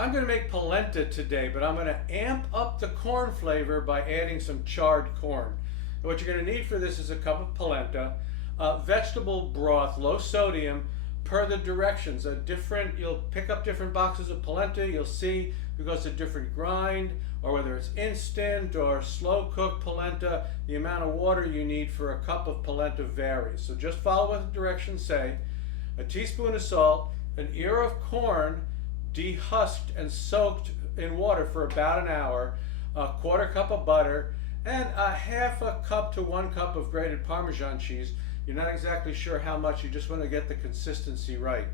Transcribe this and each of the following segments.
I'm going to make polenta today, but I'm going to amp up the corn flavor by adding some charred corn. And what you're going to need for this is a cup of polenta, vegetable broth, low sodium, per the directions. You'll pick up different boxes of polenta, you'll see because of different grind, or whether it's instant or slow cooked polenta, the amount of water you need for a cup of polenta varies. So just follow what the directions say. A teaspoon of salt, an ear of corn, dehusked and soaked in water for about an hour, a quarter cup of butter, and a half a cup to 1 cup of grated parmesan cheese. You're not exactly sure how much, you just want to get the consistency right.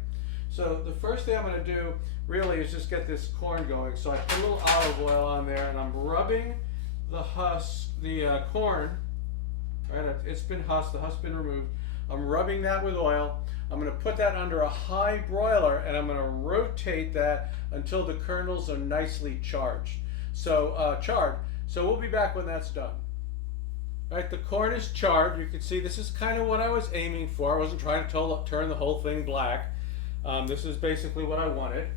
So the first thing I'm going to do really is just get this corn going. So I put a little olive oil on there and I'm rubbing the corn, right? It's been husked, the husk's been removed. I'm rubbing that with oil. I'm going to put that under a high broiler and I'm going to rotate that until the kernels are nicely charred. So we'll be back when that's done. All right, the corn is charred. You can see this is kind of what I was aiming for. I wasn't trying to turn the whole thing black. This is basically what I wanted.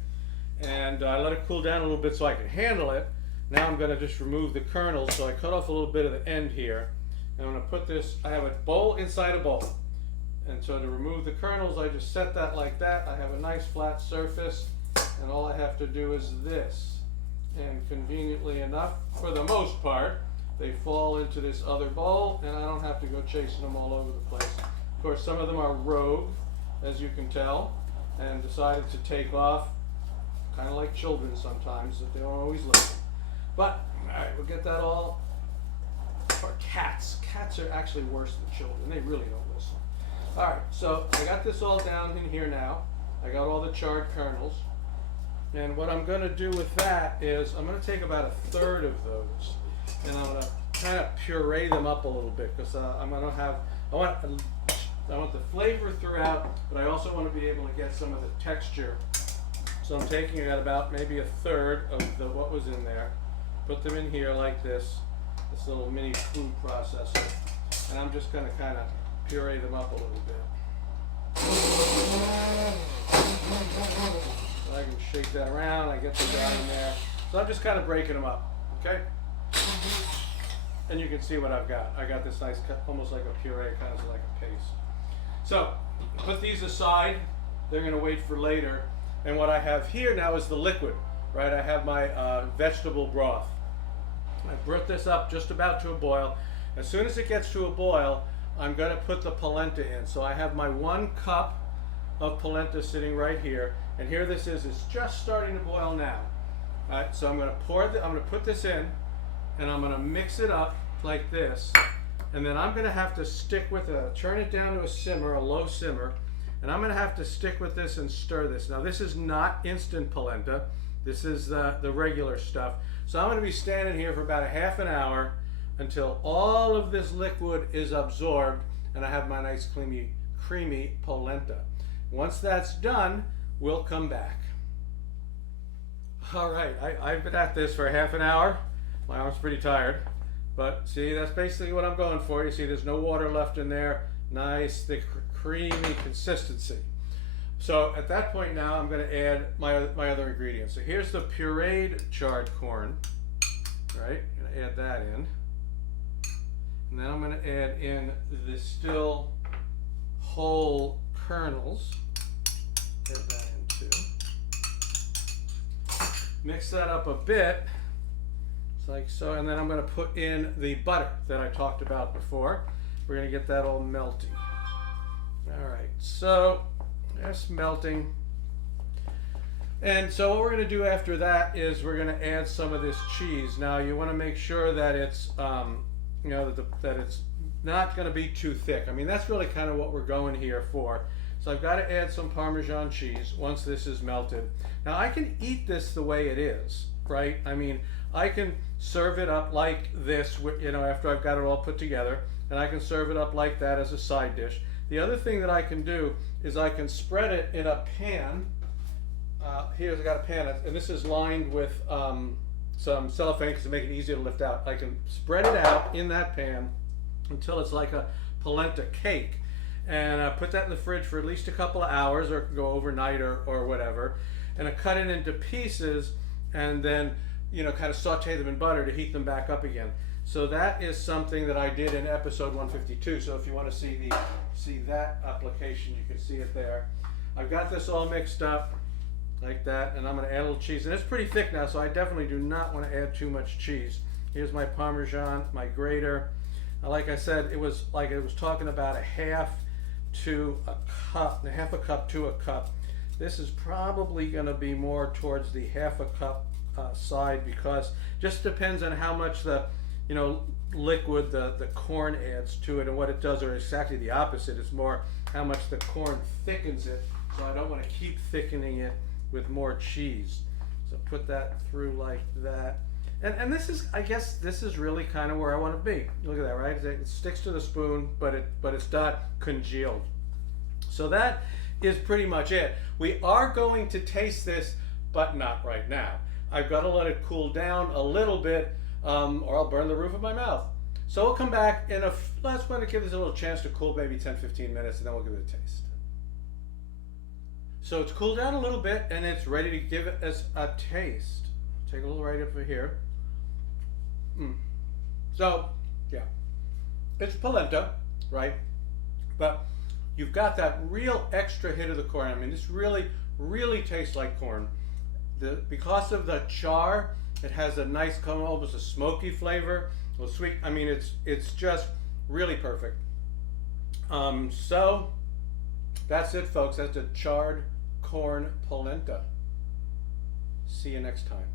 And I let it cool down a little bit so I could handle it. Now I'm going to just remove the kernels. So I cut off a little bit of the end here. And I'm going to put this, I have a bowl inside a bowl. And so to remove the kernels, I just set that like that. I have a nice flat surface. And all I have to do is this. And conveniently enough, for the most part, they fall into this other bowl, and I don't have to go chasing them all over the place. Of course, some of them are rogue, as you can tell, and decided to take off, kind of like children sometimes, that they don't always listen. But, all right, we'll get that all. Or cats. Cats are actually worse than children. They really don't listen. All right, so I got this all down in here now. I got all the charred kernels. And what I'm going to do with that is I'm going to take about 1/3 of those. And I'm going to kind of puree them up a little bit because I want the flavor throughout, but I also want to be able to get some of the texture. So I'm taking about maybe 1/3 of what was in there, put them in here like this little mini food processor, and I'm just going to kind of puree them up a little bit. So I can shake that around, I get them down in there. So I'm just kind of breaking them up, okay? And you can see what I've got. I got this nice, almost like a puree, kind of like a paste. So, put these aside. They're going to wait for later. And what I have here now is the liquid, right? I have my vegetable broth. I brought this up just about to a boil. As soon as it gets to a boil, I'm going to put the polenta in. So I have my 1 cup of polenta sitting right here. And here this is. It's just starting to boil now. All right, so I'm going to put this in. And I'm going to mix it up like this, and then I'm going to have to turn it down to a simmer, a low simmer, and I'm going to have to stick with this and stir this. Now this is not instant polenta, this is the regular stuff. So I'm going to be standing here for about a half an hour until all of this liquid is absorbed and I have my nice creamy polenta. Once that's done, we'll come back. All right, I've been at this for a half an hour. My arm's pretty tired, but see, that's basically what I'm going for. You see there's no water left in there. Nice, thick, creamy consistency. So at that point now, I'm going to add my other ingredients. So here's the pureed charred corn, right? I'm going to add that in. And then I'm going to add in the still whole kernels. Add that in too. Mix that up a bit. Like so, and then I'm going to put in the butter that I talked about before. We're going to get that all melting. All right, so that's melting. And so what we're going to do after that is we're going to add some of this cheese. Now you want to make sure that it's, that it's not going to be too thick. I mean, that's really kind of what we're going here for. So I've got to add some Parmesan cheese once this is melted. Now I can eat this the way it is, right? I mean, I can serve it up like this, after I've got it all put together, and I can serve it up like that as a side dish. The other thing that I can do is I can spread it in a pan. Here's, I got a pan, and this is lined with some cellophane to make it easier to lift out. I can spread it out in that pan until it's like a polenta cake, and put that in the fridge for at least a couple of hours, or it can go overnight or whatever. and I cut it into pieces, and then kind of saute them in butter to heat them back up again. So that is something that I did in episode 152. So if you want to see that application, you can see it there. I've got this all mixed up like that, and I'm going to add a little cheese, and it's pretty thick now, so I definitely do not want to add too much cheese. Here's my parmesan, my grater. Like I said, it was talking about a half a cup to a cup. This is probably going to be more towards the half a cup side, because just depends on how much the liquid the corn adds to it, and what it does are exactly the opposite. It's more how much the corn thickens it, so I don't want to keep thickening it with more cheese. So put that through like that. And this is, I guess this is really kind of where I want to be. Look at that, right? It sticks to the spoon, but it's not congealed. So that is pretty much it. We are going to taste this, but not right now. I've got to let it cool down a little bit, or I'll burn the roof of my mouth. So we'll come back in let's give this a little chance to cool, maybe 10-15 minutes, and then we'll give it a taste. So it's cooled down a little bit, and it's ready to give it as a taste. Take a little right over here. So yeah, it's polenta, right? But you've got that real extra hit of the corn. I mean, this really, really tastes like corn. Because of the char, it has a nice, almost a smoky flavor, a little sweet. I mean, it's just really perfect. So that's it, folks. That's the charred corn polenta. See you next time.